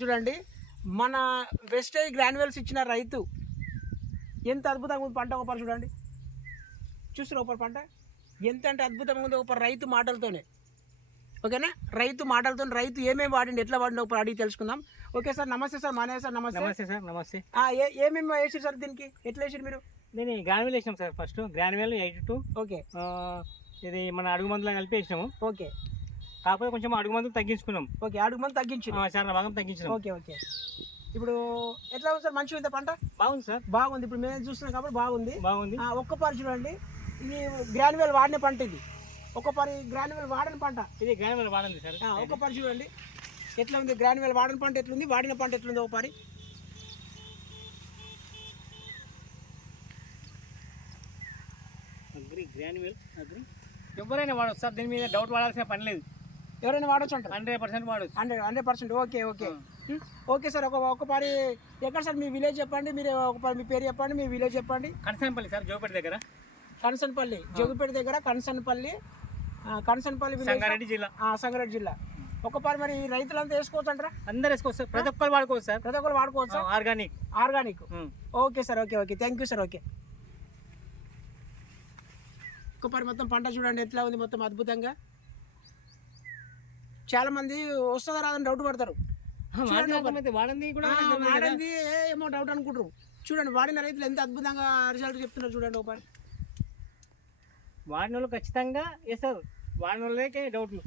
చూడండి మన wastage granules ఇచ్చిన రైతు ఎంత అద్భుతంగా ఉంది పంట ఒకసారి చూడండి. చూస్తున్నా ఒక పంట? ఎంత అంటే అద్భుతంగా ఉంది ఒక రైతు మాటలతోనే. ఓకేనా? రైతు మాటలతో రైతు ఏమేమి వాడిండి ఎట్లా వాడిన ఒకటి అడిగి తెలుసుకుందాం. ఓకే సార్ నమస్తే సార్ మానే సార్ నమస్తే. నమస్తే సార్ నమస్తే. ఏమేమి వేసారు సార్ దీనికి? ఎట్లా వేసారు మీరు? నేను గ్రాన్యువల్ వేసినాం sir first. Granule eight two. Okay. ఇది మన అడుగు మందులో కలిపి వేసినాము. ఓకే. కాకపోతే కొంచెం అడుగు మందులు తగ్గించుకున్నాం. ఓకే అడుగు మంది తగ్గించు. చాలా భాగం తగ్గించినాం. Okay okay. ఇప్పుడు ఎట్లా ఉంది సార్? మంచిగా ఉంది పంట? బాగుంది సార్. బాగుంది. ఇప్పుడు మేము చూస్తున్నాం కాబట్టి బాగుంది. బాగుంది. ఒక్క పరి చూడండి. ఇది గ్రాన్యువల్ వాడిన పంట ఇది. ఒక్క పరి గ్రాన్యువల్ వాడని పంట. ఇది గ్రాన్యువల్ వాడండి సార్. ఒక్క పరి చూడండి. ఎట్లా ఉంది? గ్రాన్యువల్ వాడని పంట ఎట్లుంది? వాడిన పంట ఎట్లుంది ఒక పరి? Agri granule agri. ఎవరైనా వాడచ్చు సార్. దీని మీద డౌట్ వాడాల్సిన పని లేదు. ఎవరైనా వాడచ్చు అంటారు? హండ్రెడ్ పర్సెంట్ వాడచ్చు. Hundred hundred percent. Okay okay? Okay sir ఒక ఒక పరి ఎక్కడ సార్ మీ విలేజ్ చెప్పండి? మీరు ఒక పరి మీ పేరు చెప్పండి మీ విలేజ్ చెప్పండి. కనసాంపల్లి సార్ జోపేట దగ్గర. కనసన్పల్లి జోగిపేట దగ్గర కనసన్పల్లి కనసన్పల్లి సంగారెడ్డి జిల్లా. సంగారెడ్డి జిల్లా. ఒక పరి మరి రైతులంతా వేసుకోవచ్చు అంటారా? అందరు వేసుకోవచ్చు సార్. ప్రతి ఒక్కరు వాడుకోవచ్చు సార్. ప్రతి ఒక్కరు వాడుకోవచ్చా organic. Organic. Okay sir okay okay. Thank you sir okay. ఒక్కపారి మొత్తం పంట చూడండి ఎట్లా ఉంది మొత్తం అద్భుతంగా. చాలా మంది వస్తుందా రాదని డౌట్ పడతారు. వాడంది ఏమో డౌట్ అనుకుంటారు. చూడండి వాడిన రైతులు ఎంత అద్భుతంగా రిజల్ట్ చెప్తున్నారు చూడండి ఒకసారి వాడిన వాళ్ళు ఖచ్చితంగా వేస్తారు. వాడిన వాళ్ళకే డౌట్లు